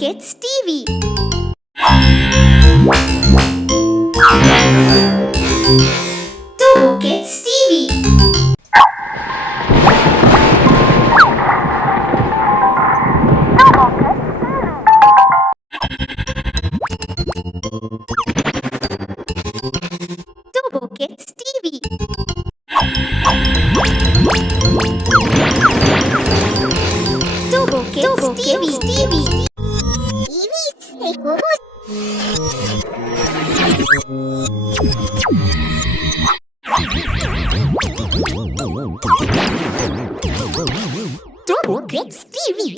Kids TV. Tobo Kids TV. Tobo Kids TV. Tobo Kids TV. Tobo Kids TV.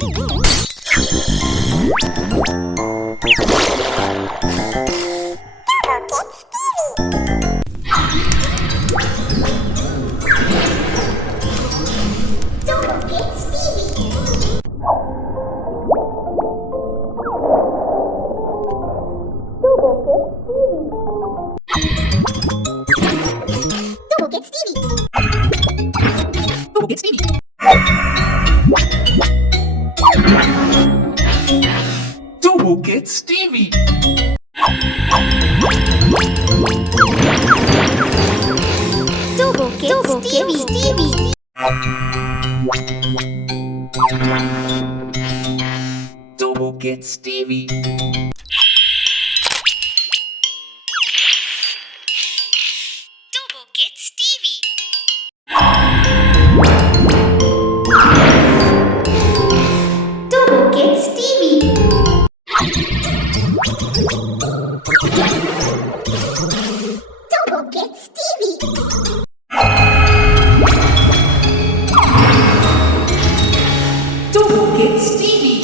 Tobo Kids TV. Tobo Kids TV. Tobo Kids TV. Tobo Kids TV. Tobo Kids TV. Tobo Kids TV. Tobo Kids TV. Tobo Kids TV. Tobo Kids TV. Tobo Kids TV.